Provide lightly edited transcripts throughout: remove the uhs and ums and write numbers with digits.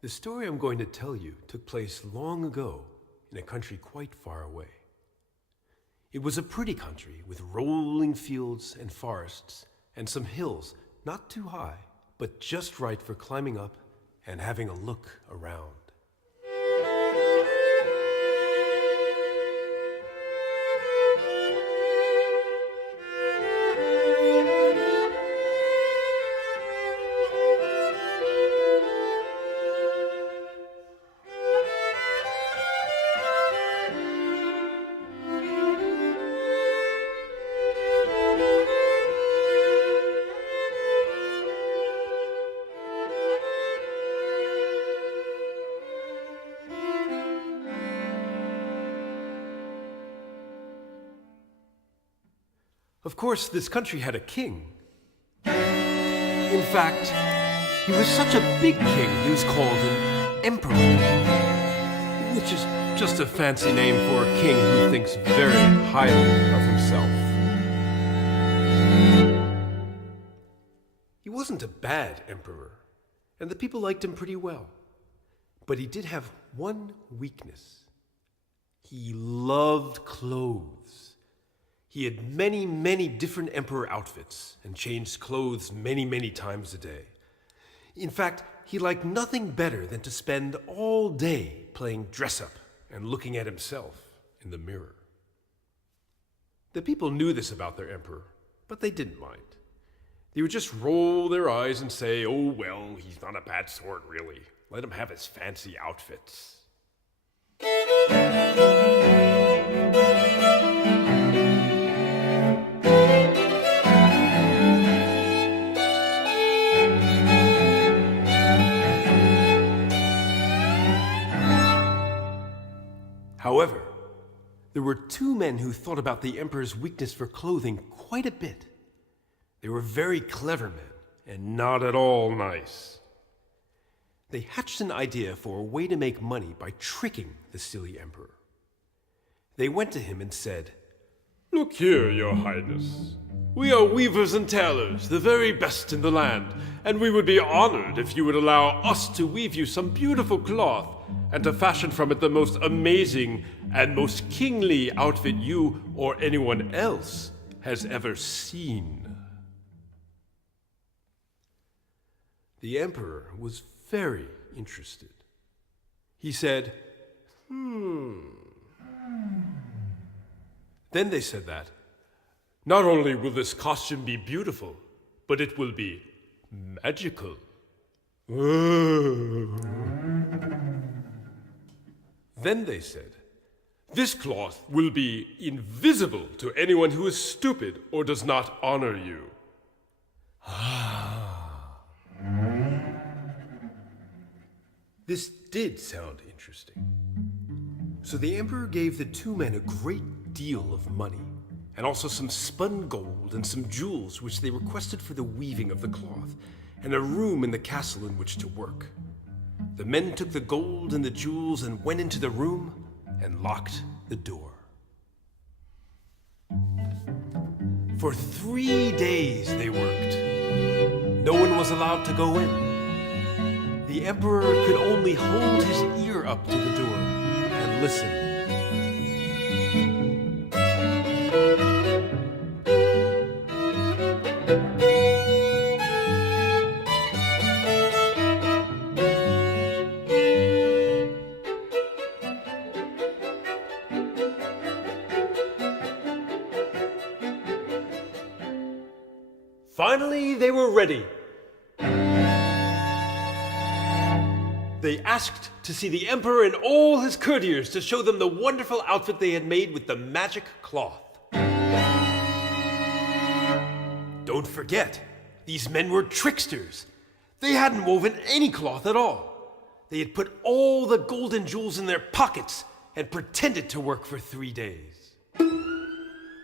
The story I'm going to tell you took place long ago in a country quite far away. It was a pretty country with rolling fields and forests and some hills not too high, but just right for climbing up and having a look around. Of course, this country had a king. In fact, he was such a big king, he was called an emperor, which is just a fancy name for a king who thinks very highly of himself. He wasn't a bad emperor, and the people liked him pretty well. But he did have one weakness. He loved clothes. He had many, many different emperor outfits and changed clothes many, many times a day. In fact, he liked nothing better than to spend all day playing dress-up and looking at himself in the mirror. The people knew this about their emperor, but they didn't mind. They would just roll their eyes and say, "Oh, well, he's not a bad sort, really. Let him have his fancy outfits." However, there were two men who thought about the emperor's weakness for clothing quite a bit. They were very clever men and not at all nice. They hatched an idea for a way to make money by tricking the silly emperor. They went to him and said, "Look here, your highness. We are weavers and tailors, the very best in the land, and we would be honored if you would allow us to weave you some beautiful cloth and to fashion from it the most amazing and most kingly outfit you or anyone else has ever seen." The emperor was very interested. He said, Then they said that, "Not only will this costume be beautiful, but it will be magical." Then they said, "This cloth will be invisible to anyone who is stupid or does not honor you." This did sound interesting. So the emperor gave the two men a great deal of money, and also some spun gold and some jewels which they requested for the weaving of the cloth, and a room in the castle in which to work. The men took the gold and the jewels and went into the room and locked the door. For 3 days they worked. No one was allowed to go in. The emperor could only hold his ear up to the door and listen. Finally, they were ready. They asked to see the emperor and all his courtiers to show them the wonderful outfit they had made with the magic cloth. Don't forget, these men were tricksters. They hadn't woven any cloth at all. They had put all the gold and jewels in their pockets and pretended to work for 3 days.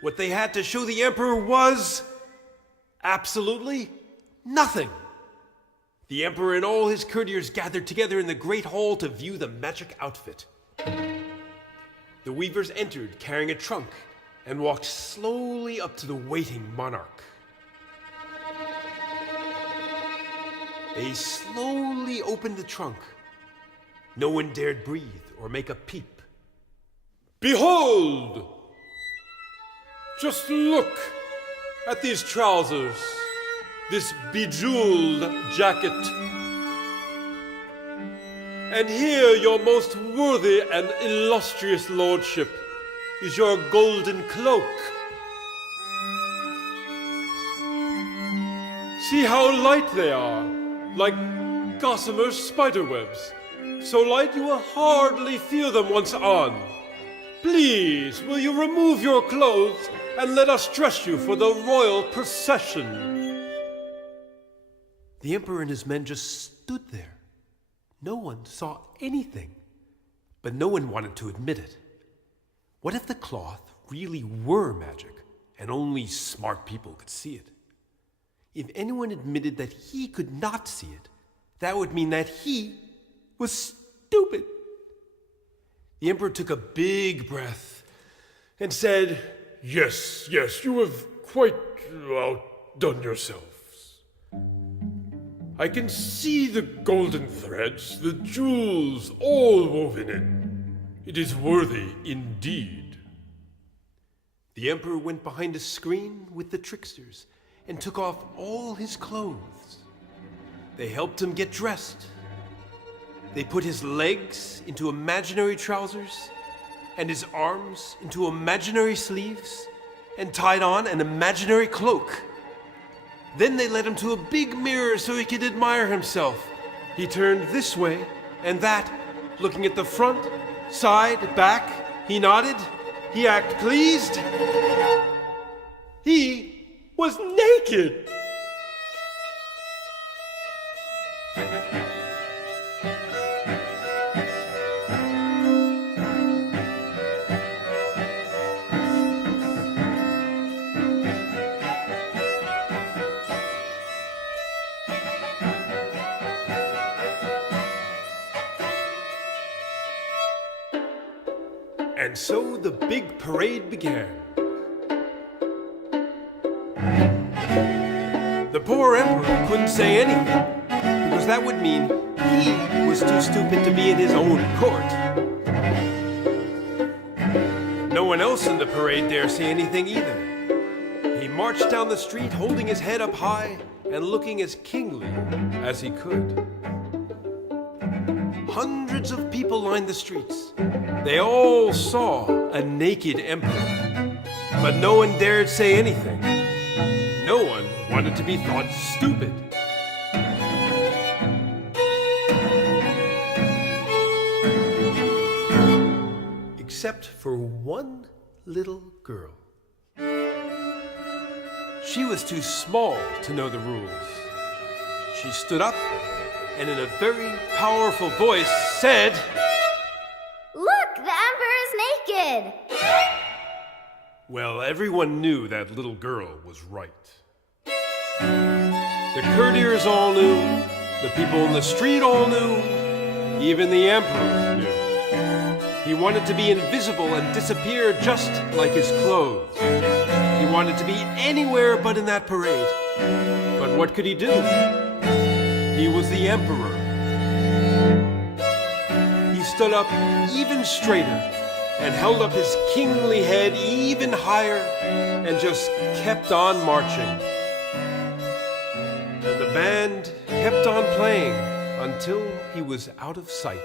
What they had to show the emperor was absolutely nothing. The emperor and all his courtiers gathered together in the great hall to view the magic outfit. The weavers entered carrying a trunk and walked slowly up to the waiting monarch. They slowly opened the trunk No one dared breathe or make a peep. Behold! Just look at these trousers, this bejeweled jacket. And here, your most worthy and illustrious lordship, is your golden cloak. See how light they are, like gossamer spiderwebs. So light you will hardly feel them once on. Please, will you remove your clothes and let us dress you for the royal procession? The emperor and his men just stood there. No one saw anything, but no one wanted to admit it. What if the cloth really were magic and only smart people could see it? If anyone admitted that he could not see it, that would mean that he was stupid. The emperor took a big breath and said, Yes, you have quite outdone yourselves. I can see the golden threads, the jewels all woven in. It is worthy indeed. The emperor went behind a screen with the tricksters and took off all his clothes. They helped him get dressed. They put his legs into imaginary trousers and his arms into imaginary sleeves and tied on an imaginary cloak. Then they led him to a big mirror so he could admire himself. He turned this way and that, looking at the front, side, back. He nodded. He acted pleased. He was naked. And so the big parade began. The poor emperor couldn't say anything, because that would mean he was too stupid to be in his own court. No one else in the parade dare say anything either. He marched down the street holding his head up high and looking as kingly as he could. Hundreds of people lined the streets. They all saw a naked emperor, but no one dared say anything. No one wanted to be thought stupid. Except for one little girl. She was too small to know the rules. She stood up and in a very powerful voice said, "Look, the emperor is naked!" Well, everyone knew that little girl was right. The courtiers all knew, the people in the street all knew, even the emperor knew. He wanted to be invisible and disappear just like his clothes. He wanted to be anywhere but in that parade. But what could he do? He was the emperor. He stood up even straighter and held up his kingly head even higher and just kept on marching. And the band kept on playing until he was out of sight.